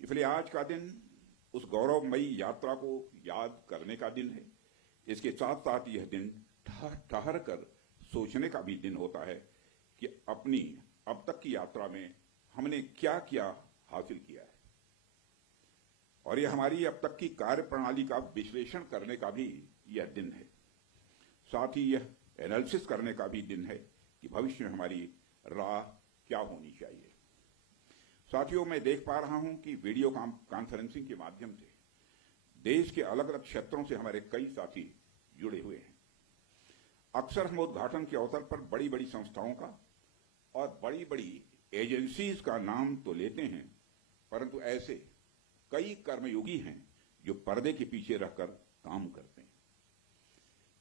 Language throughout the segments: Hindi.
इसलिए आज का दिन उस गौरवमयी यात्रा को याद करने का दिन है। इसके साथ साथ यह दिन ठहर कर सोचने का भी दिन होता है कि अपनी अब तक की यात्रा में हमने क्या क्या हासिल किया है, और यह हमारी अब तक की कार्य प्रणाली का विश्लेषण करने का भी यह दिन है। साथ ही यह एनालिसिस करने का भी दिन है कि भविष्य में हमारी राह क्या होनी चाहिए। साथियों, मैं देख पा रहा हूं कि वीडियो कॉन्फ्रेंसिंग के माध्यम से देश के अलग अलग क्षेत्रों से हमारे कई साथी जुड़े हुए हैं। अक्सर हम उद्घाटन के अवसर पर बड़ी बड़ी संस्थाओं का और बड़ी बड़ी एजेंसीज का नाम तो लेते हैं, परंतु ऐसे कई कर्मयोगी हैं जो पर्दे के पीछे रहकर काम करते हैं।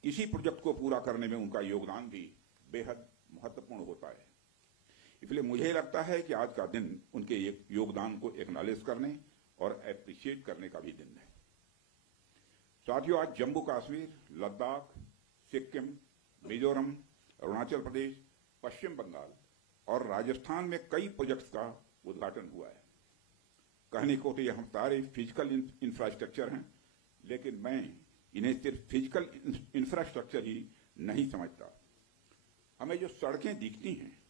किसी प्रोजेक्ट को पूरा करने में उनका योगदान भी बेहद महत्वपूर्ण होता है। इसलिए मुझे लगता है कि आज का दिन उनके योगदान को एक्नॉलेज करने और एप्रिशिएट करने का भी दिन है। साथियों, आज जम्मू कश्मीर, लद्दाख, सिक्किम, मिजोरम, अरुणाचल प्रदेश, पश्चिम बंगाल और राजस्थान में कई प्रोजेक्ट्स का उद्घाटन हुआ है। कहने को तो यह हम सारे फिजिकल इंफ्रास्ट्रक्चर हैं, लेकिन मैं इन्हें सिर्फ फिजिकल इंफ्रास्ट्रक्चर ही नहीं समझता। हमें जो सड़कें दिखती हैं,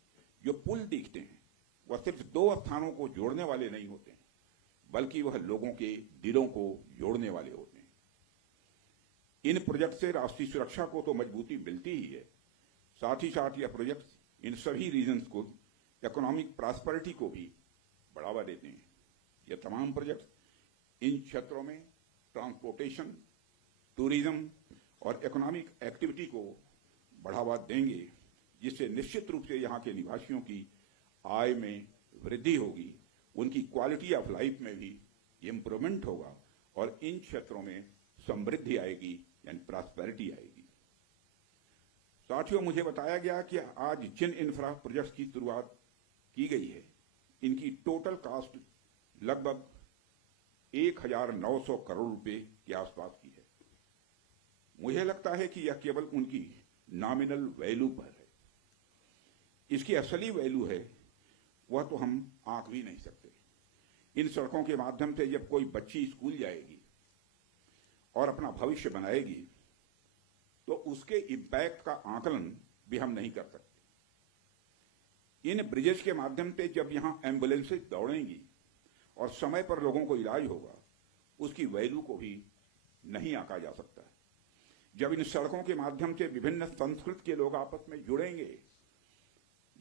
जो पुल दिखते हैं, वह सिर्फ दो स्थानों को जोड़ने वाले नहीं होते हैं, बल्कि वह लोगों के दिलों को जोड़ने वाले होते हैं। इन प्रोजेक्ट से राष्ट्रीय सुरक्षा को तो मजबूती मिलती ही है, साथ ही साथ यह प्रोजेक्ट इन सभी रीजन्स को इकोनॉमिक प्रॉस्पेरिटी को भी बढ़ावा देते हैं। ये तमाम प्रोजेक्ट इन क्षेत्रों में ट्रांसपोर्टेशन, टूरिज्म और इकोनॉमिक एक्टिविटी को बढ़ावा देंगे, जिससे निश्चित रूप से यहाँ के निवासियों की आय में वृद्धि होगी, उनकी क्वालिटी ऑफ लाइफ में भी इम्प्रूवमेंट होगा और इन क्षेत्रों में समृद्धि आएगी, यानी प्रॉस्पेरिटी आएगी। साथियों, मुझे बताया गया कि आज जिन इंफ्रा प्रोजेक्ट्स की शुरुआत की गई है, इनकी टोटल कॉस्ट लगभग 1900 करोड़ रुपए के आसपास की है। मुझे लगता है कि यह केवल उनकी नॉमिनल वैल्यू पर है। इसकी असली वैल्यू है वह तो हम आंक भी नहीं सकते। इन सड़कों के माध्यम से जब कोई बच्ची स्कूल जाएगी और अपना भविष्य बनाएगी, तो उसके इम्पैक्ट का आकलन भी हम नहीं कर सकते। इन ब्रिजेस के माध्यम से जब यहां एम्बुलेंसेज दौड़ेंगी और समय पर लोगों को इलाज होगा, उसकी वैल्यू को भी नहीं आंका जा सकता। जब इन सड़कों के माध्यम से विभिन्न संस्कृति के लोग आपस में जुड़ेंगे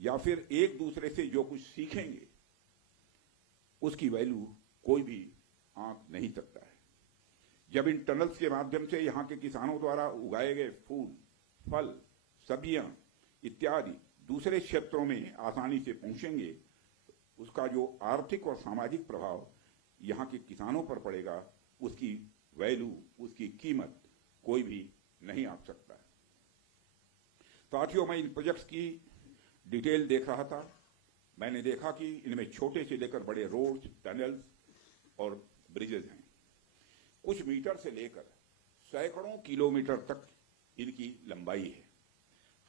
या फिर एक दूसरे से जो कुछ सीखेंगे, उसकी वैल्यू कोई भी आंक नहीं सकता है। जब इन टनल्स के माध्यम से यहाँ के किसानों द्वारा उगाए गए फूल, फल, सब्जियां इत्यादि दूसरे क्षेत्रों में आसानी से पहुंचेंगे, उसका जो आर्थिक और सामाजिक प्रभाव यहाँ के किसानों पर पड़ेगा, उसकी वैल्यू, उसकी कीमत कोई भी नहीं आंक सकता है। साथियों, मैं इन प्रोजेक्ट्स की डिटेल देख रहा था। मैंने देखा कि इनमें छोटे से लेकर बड़े रोड्स, टनल्स और ब्रिजेज हैं। कुछ मीटर से लेकर सैकड़ों किलोमीटर तक इनकी लंबाई है।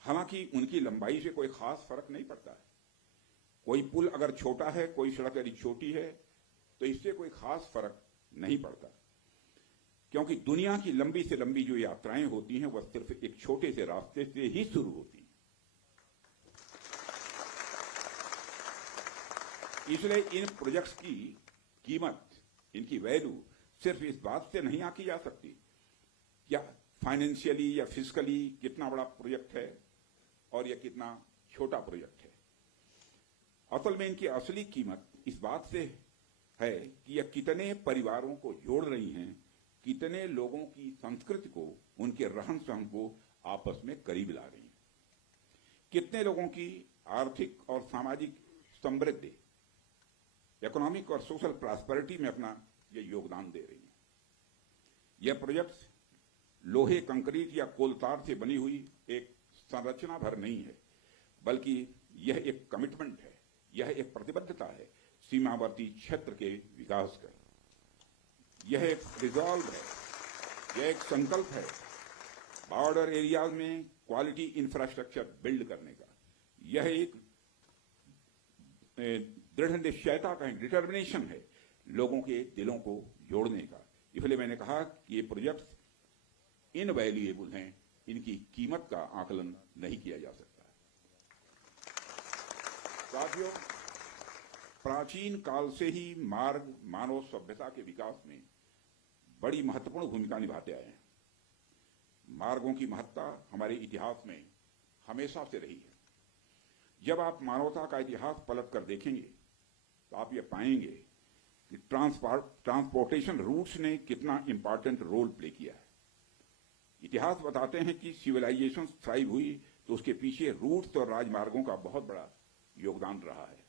हालांकि उनकी लंबाई से कोई खास फर्क नहीं पड़ता है। कोई पुल अगर छोटा है, कोई सड़क यदि छोटी है, तो इससे कोई खास फर्क नहीं पड़ता, क्योंकि दुनिया की लंबी से लंबी जो यात्राएं होती हैं, वह सिर्फ एक छोटे से रास्ते से ही शुरू होती हैं। इसलिए इन प्रोजेक्ट्स की कीमत, इनकी वैल्यू सिर्फ इस बात से नहीं आंकी जा सकती या फाइनेंशियली या फिजिकली कितना बड़ा प्रोजेक्ट है और यह कितना छोटा प्रोजेक्ट है। असल में इनकी असली कीमत इस बात से है कि यह कितने परिवारों को जोड़ रही हैं, कितने लोगों की संस्कृति को, उनके रहन सहन को आपस में करीब ला रही हैं, कितने लोगों की आर्थिक और सामाजिक समृद्धि, इकोनॉमिक और सोशल प्रॉस्पेरिटी में अपना यह योगदान दे रही है। यह प्रोजेक्ट लोहे, कंक्रीट या कोलतार से बनी हुई एक संरचना भर नहीं है, बल्कि यह एक कमिटमेंट है, यह एक प्रतिबद्धता है सीमावर्ती क्षेत्र के विकास का। यह एक रिजॉल्व है, यह एक संकल्प है बॉर्डर एरियाज में क्वालिटी इंफ्रास्ट्रक्चर बिल्ड करने का। यह एक दृढ़ निश्चयता का डिटर्मिनेशन है लोगों के दिलों को जोड़ने का। इसलिए मैंने कहा कि ये प्रोजेक्ट्स इनवैल्यूएबल हैं, इनकी कीमत का आकलन नहीं किया जा सकता। साथियों, प्राचीन काल से ही मार्ग मानव सभ्यता के विकास में बड़ी महत्वपूर्ण भूमिका निभाते आए हैं। मार्गों की महत्ता हमारे इतिहास में हमेशा से रही है। जब आप मानवता का इतिहास पलट कर देखेंगे तो आप ये पाएंगे कि ट्रांसपोर्टेशन रूट्स ने कितना इंपॉर्टेंट रोल प्ले किया है। इतिहास बताते हैं कि सिविलाइजेशन थ्राइव हुई तो उसके पीछे रूट्स और राजमार्गों का बहुत बड़ा योगदान रहा है।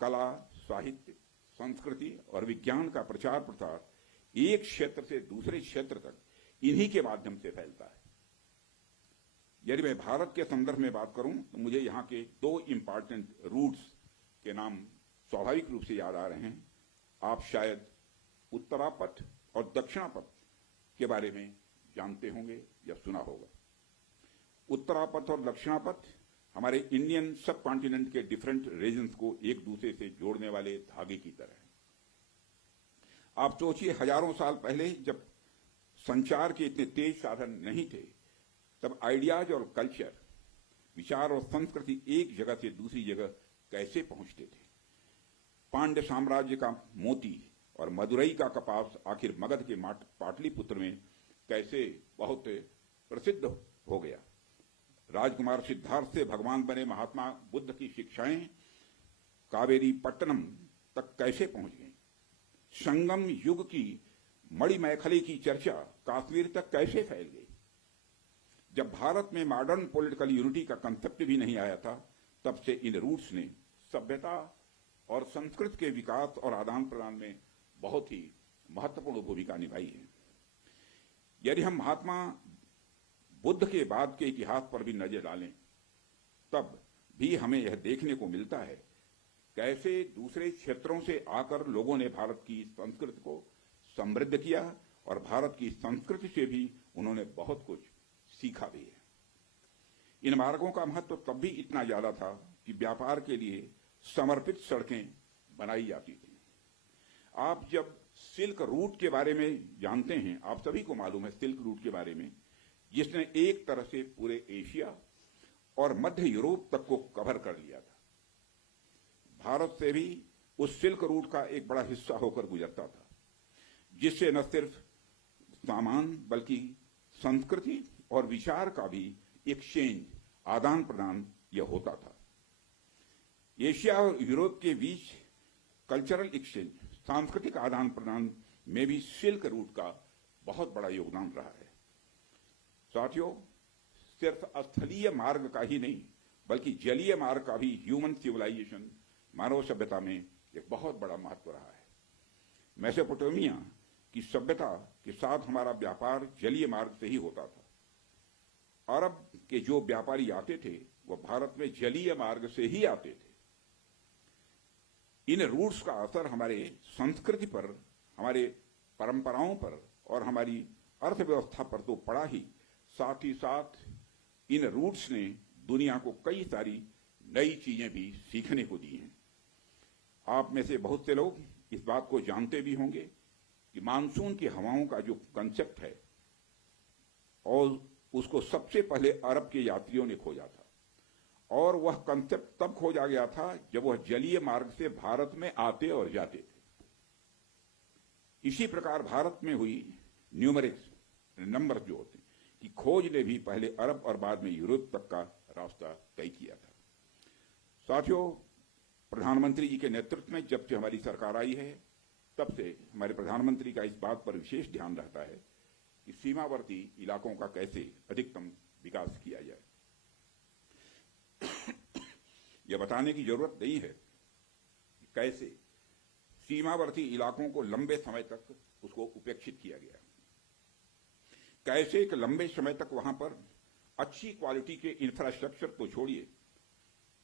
कला, साहित्य, संस्कृति और विज्ञान का प्रचार प्रसार एक क्षेत्र से दूसरे क्षेत्र तक इन्हीं के माध्यम से फैलता है। यदि मैं भारत के संदर्भ में बात करूं तो मुझे यहां के दो इंपॉर्टेंट रूट्स के नाम स्वाभाविक रूप से याद आ रहे हैं। आप शायद उत्तरापथ और दक्षिणापथ के बारे में जानते होंगे या सुना होगा। उत्तरापथ और दक्षिणापथ हमारे इंडियन सब कॉन्टिनेंट के डिफरेंट रीजन्स को एक दूसरे से जोड़ने वाले धागे की तरह है। आप सोचिए, हजारों साल पहले जब संचार के इतने तेज साधन नहीं थे, तब आइडियाज और कल्चर, विचार और संस्कृति एक जगह से दूसरी जगह कैसे पहुंचते थे। पांड्य साम्राज्य का मोती और मदुरई का कपास आखिर मगध के पाटलिपुत्र में कैसे बहुत प्रसिद्ध हो गया। राजकुमार सिद्धार्थ से भगवान बने महात्मा बुद्ध की शिक्षाएं कावेरी पट्टनम तक कैसे पहुंच गई। संगम युग की मणिमैखली की चर्चा कश्मीर तक कैसे फैल गई। जब भारत में मॉडर्न पॉलिटिकल यूनिटी का कंसेप्ट भी नहीं आया था, तब से इन रूट्स ने सभ्यता और संस्कृति के विकास और आदान प्रदान में बहुत ही महत्वपूर्ण भूमिका निभाई है। यदि हम महात्मा बुद्ध के बाद के इतिहास पर भी नजर डालें, तब भी हमें यह देखने को मिलता है कैसे दूसरे क्षेत्रों से आकर लोगों ने भारत की संस्कृति को समृद्ध किया और भारत की संस्कृति से भी उन्होंने बहुत कुछ सीखा भी है। इन मार्गों का महत्व तब भी इतना ज्यादा था कि व्यापार के लिए समर्पित सड़कें बनाई जाती थी। आप जब सिल्क रूट के बारे में जानते हैं, आप सभी को मालूम है सिल्क रूट के बारे में, जिसने एक तरह से पूरे एशिया और मध्य यूरोप तक को कवर कर लिया था। भारत से भी उस सिल्क रूट का एक बड़ा हिस्सा होकर गुजरता था, जिससे न सिर्फ सामान बल्कि संस्कृति और विचार का भी एक्सचेंज, आदान प्रदान यह होता था। एशिया और यूरोप के बीच कल्चरल एक्सचेंज, सांस्कृतिक आदान प्रदान में भी सिल्क रूट का बहुत बड़ा योगदान रहा है। साथियों, सिर्फ स्थलीय मार्ग का ही नहीं बल्कि जलीय मार्ग का भी ह्यूमन सिविलाइजेशन, मानव सभ्यता में एक बहुत बड़ा महत्व रहा है। मेसोपोटामिया की सभ्यता के साथ हमारा व्यापार जलीय मार्ग से ही होता था। अरब के जो व्यापारी आते थे वह भारत में जलीय मार्ग से ही आते थे। इन रूट्स का असर हमारे संस्कृति पर, हमारे परंपराओं पर और हमारी अर्थव्यवस्था पर तो पड़ा ही, साथ ही साथ इन रूट्स ने दुनिया को कई सारी नई चीजें भी सीखने को दी हैं। आप में से बहुत से लोग इस बात को जानते भी होंगे कि मानसून की हवाओं का जो कंसेप्ट है, और उसको सबसे पहले अरब के यात्रियों ने खोजा था, और वह कंसेप्ट तब खोजा गया था जब वह जलीय मार्ग से भारत में आते और जाते थे। इसी प्रकार भारत में हुई न्यूमेरिक्स नंबर जो होते की खोज ने भी पहले अरब और बाद में यूरोप तक का रास्ता तय किया था। साथियों, प्रधानमंत्री जी के नेतृत्व में जब से हमारी सरकार आई है, तब से हमारे प्रधानमंत्री का इस बात पर विशेष ध्यान रहता है कि सीमावर्ती इलाकों का कैसे अधिकतम विकास किया जाए। यह बताने की जरूरत नहीं है कि कैसे सीमावर्ती इलाकों को लंबे समय तक उसको उपेक्षित किया गया, कैसे एक लंबे समय तक वहां पर अच्छी क्वालिटी के इंफ्रास्ट्रक्चर को छोड़िए,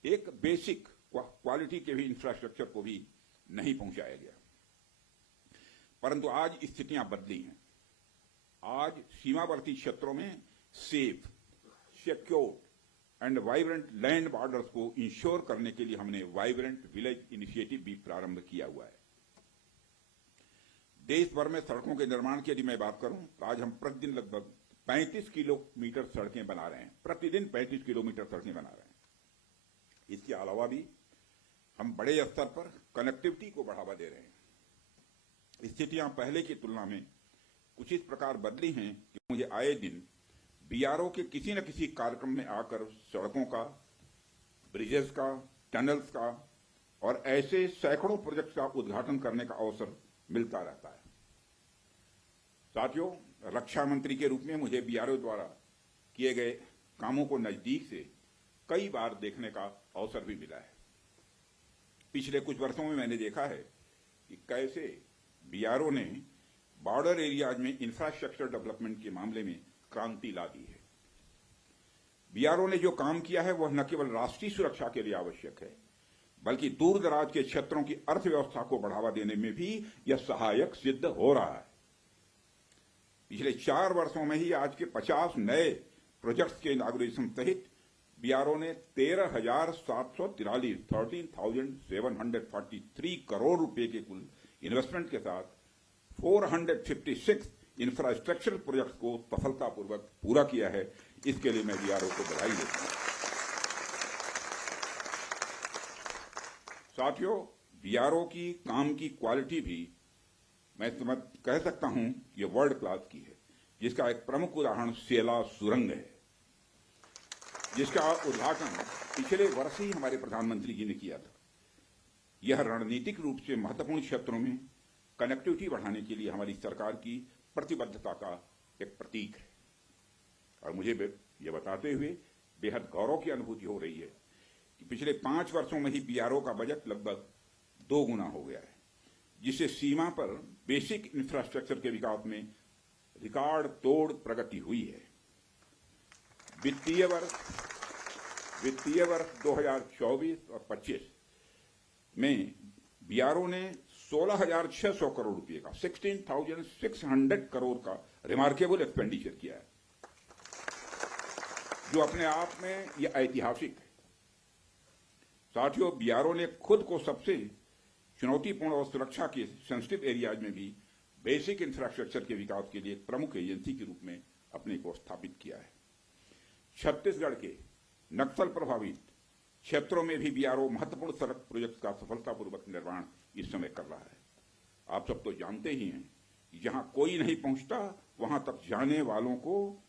एक बेसिक क्वालिटी के भी इंफ्रास्ट्रक्चर को भी नहीं पहुंचाया गया। परंतु आज स्थितियां बदली हैं। आज सीमावर्ती क्षेत्रों में safe, secure and vibrant land borders को इंश्योर करने के लिए हमने वाइब्रेंट विलेज इनिशिएटिव भी प्रारंभ किया हुआ है। देश भर में सड़कों के निर्माण की यदि मैं बात करूं तो आज हम प्रतिदिन लगभग 35 किलोमीटर सड़कें बना रहे हैं, प्रतिदिन 35 किलोमीटर सड़कें बना रहे हैं। इसके अलावा भी हम बड़े स्तर पर कनेक्टिविटी को बढ़ावा दे रहे हैं। स्थितियां पहले की तुलना में कुछ इस प्रकार बदली हैं कि मुझे आए दिन बीआरओ के किसी न किसी कार्यक्रम में आकर सड़कों का, ब्रिजेस का, टनल्स का और ऐसे सैकड़ों प्रोजेक्ट्स का उद्घाटन करने का अवसर मिलता रहता है। साथियों, रक्षा मंत्री के रूप में मुझे बीआरओ द्वारा किए गए कामों को नजदीक से कई बार देखने का अवसर भी मिला है। पिछले कुछ वर्षों में मैंने देखा है कि कैसे बीआरओ ने बॉर्डर एरियाज में इंफ्रास्ट्रक्चर डेवलपमेंट के मामले में क्रांति ला दी है। बीआरओ ने जो काम किया है वह न केवल राष्ट्रीय सुरक्षा के लिए आवश्यक है, बल्कि दूर दराज के क्षेत्रों की अर्थव्यवस्था को बढ़ावा देने में भी यह सहायक सिद्ध हो रहा है। पिछले 4 वर्षों में ही आज के 50 नए प्रोजेक्ट्स के इनॉग्रेशन सहित बीआरओ ने 13,743 करोड़ रुपए के कुल इन्वेस्टमेंट के साथ 456 इंफ्रास्ट्रक्चर प्रोजेक्ट्स को सफलतापूर्वक पूरा किया है। इसके लिए मैं बीआरओ को बधाई देता हूं। साथियों, बीआरओ की काम की क्वालिटी भी मैं कह सकता हूं ये वर्ल्ड क्लास की है, जिसका एक प्रमुख उदाहरण सेला सुरंग है, जिसका उद्घाटन पिछले वर्ष ही हमारे प्रधानमंत्री जी ने किया था। यह रणनीतिक रूप से महत्वपूर्ण क्षेत्रों में कनेक्टिविटी बढ़ाने के लिए हमारी सरकार की प्रतिबद्धता का एक प्रतीक है और मुझे यह बताते हुए बेहद गौरव की अनुभूति हो रही है कि पिछले 5 वर्षों में ही बीआरओ का बजट लगभग 2 गुना हो गया है, जिससे सीमा पर बेसिक इंफ्रास्ट्रक्चर के विकास में रिकॉर्ड तोड़ प्रगति हुई है। वित्तीय वर्ष 2024 और 25 में बीआरओ ने 16,600 करोड़ रुपए का 16,600 करोड़ का रिमार्केबल एक्सपेंडिचर किया है, जो अपने आप में यह ऐतिहासिक है। साथियों, बीआरओ ने खुद को सबसे चुनौतीपूर्ण और सुरक्षा के सेंसिटिव एरियाज में भी बेसिक इंफ्रास्ट्रक्चर के विकास के लिए एक प्रमुख एजेंसी के रूप में अपने को स्थापित किया है। छत्तीसगढ़ के नक्सल प्रभावित क्षेत्रों में भी बीआरओ महत्वपूर्ण सड़क प्रोजेक्ट का सफलतापूर्वक निर्माण इस समय कर रहा है। आप सब तो जानते ही हैं कि जहां कोई नहीं पहुंचता वहां तक जाने वालों को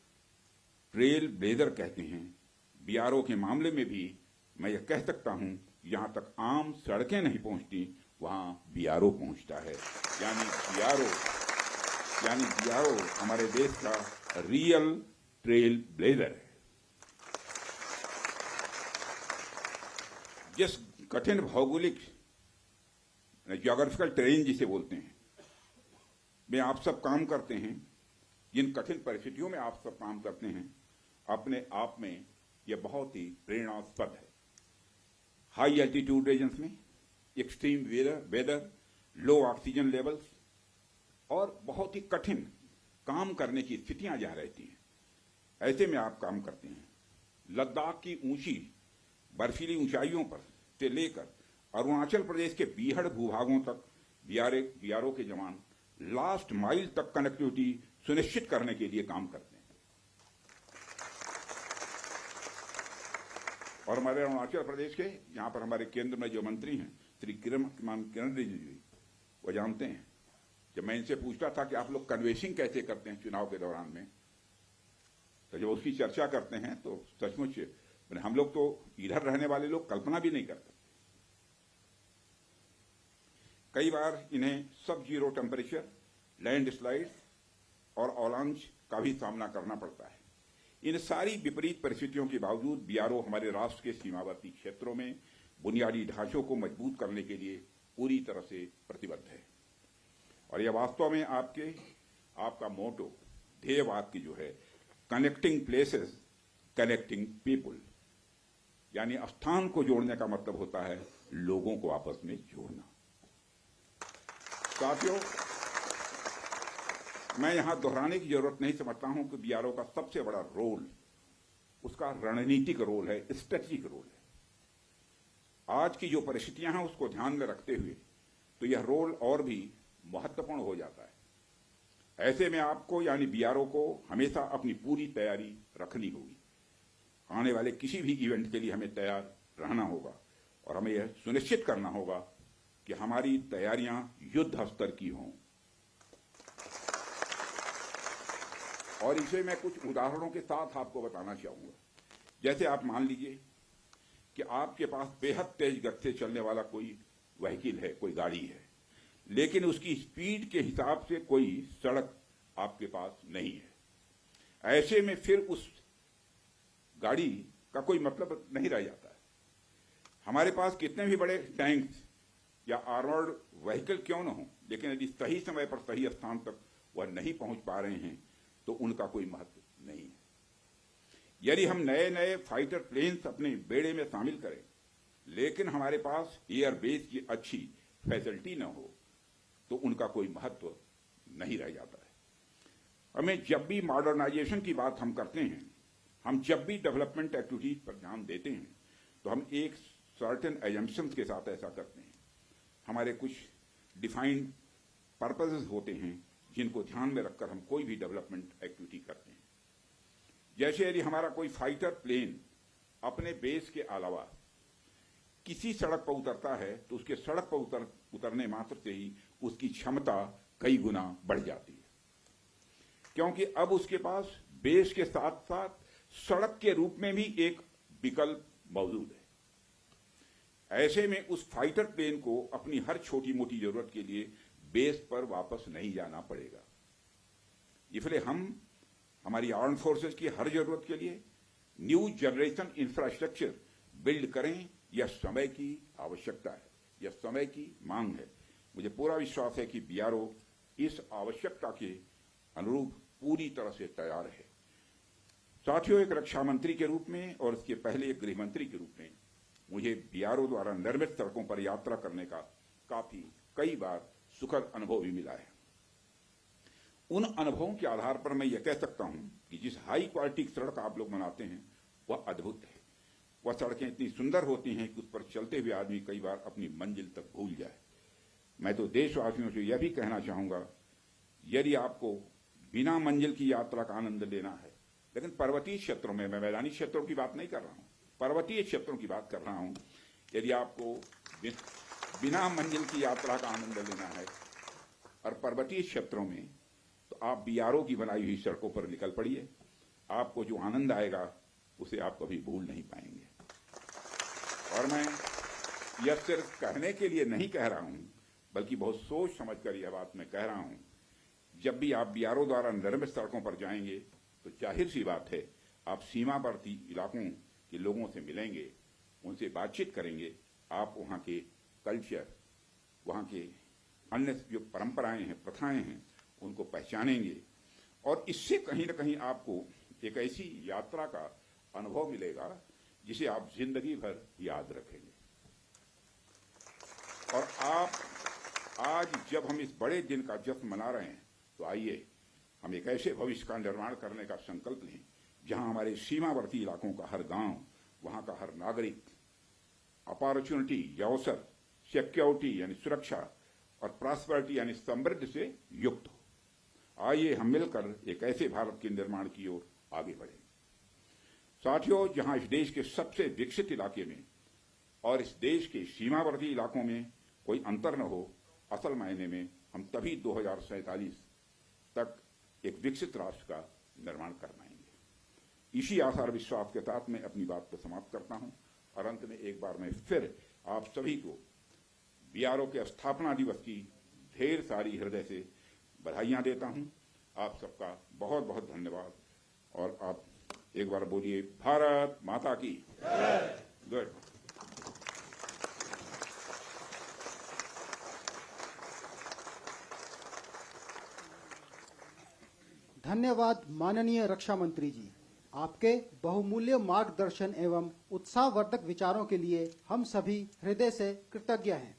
ट्रेल ब्लेजर कहते हैं। बीआरओ के मामले में भी मैं यह कह सकता हूं, जहां तक आम सड़कें नहीं पहुंचती वहां बीआरओ पहुंचता है। यानी बीआरओ हमारे देश का रियल ट्रेल ब्लेजर है। जिस कठिन भौगोलिक ज्योग्राफिकल टेरेन जिसे बोलते हैं में आप सब काम करते हैं, जिन कठिन परिस्थितियों में आप सब काम करते हैं, अपने आप में यह बहुत ही प्रेरणास्पद है। हाई एल्टीट्यूड रीजन्स में एक्सट्रीम वेदर, लो ऑक्सीजन लेवल्स और बहुत ही कठिन काम करने की स्थितियां जहां रहती हैं, ऐसे में आप काम करते हैं। लद्दाख की ऊंची बर्फीली ऊंचाइयों पर से लेकर अरुणाचल प्रदेश के बीहड़ भूभागों तक बीआरओ के जवान लास्ट माइल तक कनेक्टिविटी सुनिश्चित करने के लिए काम करते हैं। और हमारे अरुणाचल प्रदेश के यहां पर हमारे केंद्र में जो मंत्री हैं श्री किरण रिजिजू जी, वो जानते हैं। जब मैं इनसे पूछता था कि आप लोग कन्वेंसिंग कैसे करते हैं चुनाव के दौरान में, तो जब उसकी चर्चा करते हैं तो सचमुच हम लोग तो इधर रहने वाले लोग कल्पना भी नहीं करते। कई बार इन्हें सब जीरो टेम्परेचर, लैंडस्लाइड्स और अवलांच का भी सामना करना पड़ता है। इन सारी विपरीत परिस्थितियों के बावजूद बीआरओ हमारे राष्ट्र के सीमावर्ती क्षेत्रों में बुनियादी ढांचों को मजबूत करने के लिए पूरी तरह से प्रतिबद्ध है। और यह वास्तव में आपका मोटो, ध्येय वाक्य जो है, कनेक्टिंग प्लेसेस कनेक्टिंग पीपुल, यानी स्थान को जोड़ने का मतलब होता है लोगों को आपस में जोड़ना। साथियों, मैं यहां दोहराने की जरूरत नहीं समझता हूं कि बीआरओ का सबसे बड़ा रोल उसका रणनीतिक रोल है, स्ट्रेटेजिक रोल है। आज की जो परिस्थितियां हैं उसको ध्यान में रखते हुए तो यह रोल और भी महत्वपूर्ण हो जाता है। ऐसे में आपको यानी बीआरओ को हमेशा अपनी पूरी तैयारी रखनी होगी। आने वाले किसी भी इवेंट के लिए हमें तैयार रहना होगा और हमें यह सुनिश्चित करना होगा कि हमारी तैयारियां युद्ध स्तर की हों। और इसे मैं कुछ उदाहरणों के साथ आपको बताना चाहूंगा। जैसे आप मान लीजिए कि आपके पास बेहद तेज गति से चलने वाला कोई व्हीकल है, कोई गाड़ी है, लेकिन उसकी स्पीड के हिसाब से कोई सड़क आपके पास नहीं है। ऐसे में फिर उस गाड़ी का कोई मतलब नहीं रह जाता है। हमारे पास कितने भी बड़े टैंक्स या आर्मर्ड व्हीकल क्यों न हो, लेकिन यदि सही समय पर सही स्थान तक वह नहीं पहुंच पा रहे हैं तो उनका कोई महत्व नहीं है। यदि हम नए नए फाइटर प्लेन्स अपने बेड़े में शामिल करें, लेकिन हमारे पास एयरबेस की अच्छी फैसिलिटी न हो, तो उनका कोई महत्व नहीं रह जाता है। हमें जब भी मॉडर्नाइजेशन की बात हम करते हैं, हम जब भी डेवलपमेंट एक्टिविटीज पर ध्यान देते हैं, तो हम एक सर्टेन एजम्पशंस के साथ ऐसा करते हैं। हमारे कुछ डिफाइंड पर्पसेस होते हैं जिनको ध्यान में रखकर हम कोई भी डेवलपमेंट एक्टिविटी करते हैं। जैसे यदि हमारा कोई फाइटर प्लेन अपने बेस के अलावा किसी सड़क पर उतरता है, तो उसके सड़क पर उतरने मात्र से ही उसकी क्षमता कई गुना बढ़ जाती है, क्योंकि अब उसके पास बेस के साथ साथ सड़क के रूप में भी एक विकल्प मौजूद है। ऐसे में उस फाइटर प्लेन को अपनी हर छोटी मोटी जरूरत के लिए बेस पर वापस नहीं जाना पड़ेगा। इसलिए हम हमारी आर्म फोर्सेस की हर जरूरत के लिए न्यू जनरेशन इंफ्रास्ट्रक्चर बिल्ड करें। यह समय की आवश्यकता है, यह समय की मांग है। मुझे पूरा विश्वास है कि बीआरओ इस आवश्यकता के अनुरूप पूरी तरह से तैयार है। साथियों, एक रक्षा मंत्री के रूप में और इसके पहले एक गृह मंत्री के रूप में मुझे बीआरओ द्वारा निर्मित सड़कों पर यात्रा करने का कई बार सुखद अनुभव भी मिला है। उन अनुभवों के आधार पर मैं यह कह सकता हूं कि जिस हाई क्वालिटी की सड़क आप लोग बनाते हैं वह अद्भुत है। वह सड़कें इतनी सुंदर होती हैं कि उस पर चलते हुए आदमी कई बार अपनी मंजिल तक भूल जाए। मैं तो देशवासियों से यह भी कहना चाहूंगा, यदि आपको बिना मंजिल की यात्रा का आनंद लेना है, लेकिन पर्वतीय क्षेत्रों में, मैं मैदानी क्षेत्रों की बात नहीं कर रहा हूं, पर्वतीय क्षेत्रों की बात कर रहा हूं, यदि आपको बिना मंजिल की यात्रा का आनंद लेना है और पर्वतीय क्षेत्रों में, तो आप बीआरओ की बनाई हुई सड़कों पर निकल पड़िए। आपको जो आनंद आएगा उसे आप कभी भूल नहीं पाएंगे। और मैं यह सिर्फ कहने के लिए नहीं कह रहा हूं, बल्कि बहुत सोच समझकर यह बात मैं कह रहा हूं। जब भी आप बीआरओ द्वारा निर्मित सड़कों पर जाएंगे तो जाहिर सी बात है आप सीमावर्ती इलाकों के लोगों से मिलेंगे, उनसे बातचीत करेंगे, आप वहां के कल्चर, वहां के अन्य जो परंपराएं हैं, प्रथाएं हैं, उनको पहचानेंगे और इससे कहीं न कहीं आपको एक ऐसी यात्रा का अनुभव मिलेगा जिसे आप जिंदगी भर याद रखेंगे। और आप आज जब हम इस बड़े दिन का जश्न मना रहे हैं, तो आइए हम एक ऐसे भविष्य का निर्माण करने का संकल्प लें जहां हमारे सीमावर्ती इलाकों का हर गांव, वहां का हर नागरिक अपॉर्चुनिटी या अवसर, सिक्योरिटी यानी सुरक्षा और प्रॉस्पेरिटी यानी समृद्धि से युक्त हो। आइए हम मिलकर एक ऐसे भारत के निर्माण की ओर आगे बढ़ें। साथियों, जहां इस देश के सबसे विकसित इलाके में और इस देश के सीमावर्ती इलाकों में कोई अंतर न हो, असल मायने में हम तभी 2047 तक एक विकसित राष्ट्र का निर्माण कर पाएंगे। इसी आशा और विश्वास के साथ मैं अपनी बात को समाप्त करता हूं और अंत में एक बार मैं फिर आप सभी को बीआरओ के स्थापना दिवस की ढेर सारी हृदय से बधाइयां देता हूं। आप सबका बहुत बहुत धन्यवाद। और आप एक बार बोलिए, भारत माता की गुड। धन्यवाद माननीय रक्षा मंत्री जी। आपके बहुमूल्य मार्गदर्शन एवं उत्साहवर्धक विचारों के लिए हम सभी हृदय से कृतज्ञ हैं।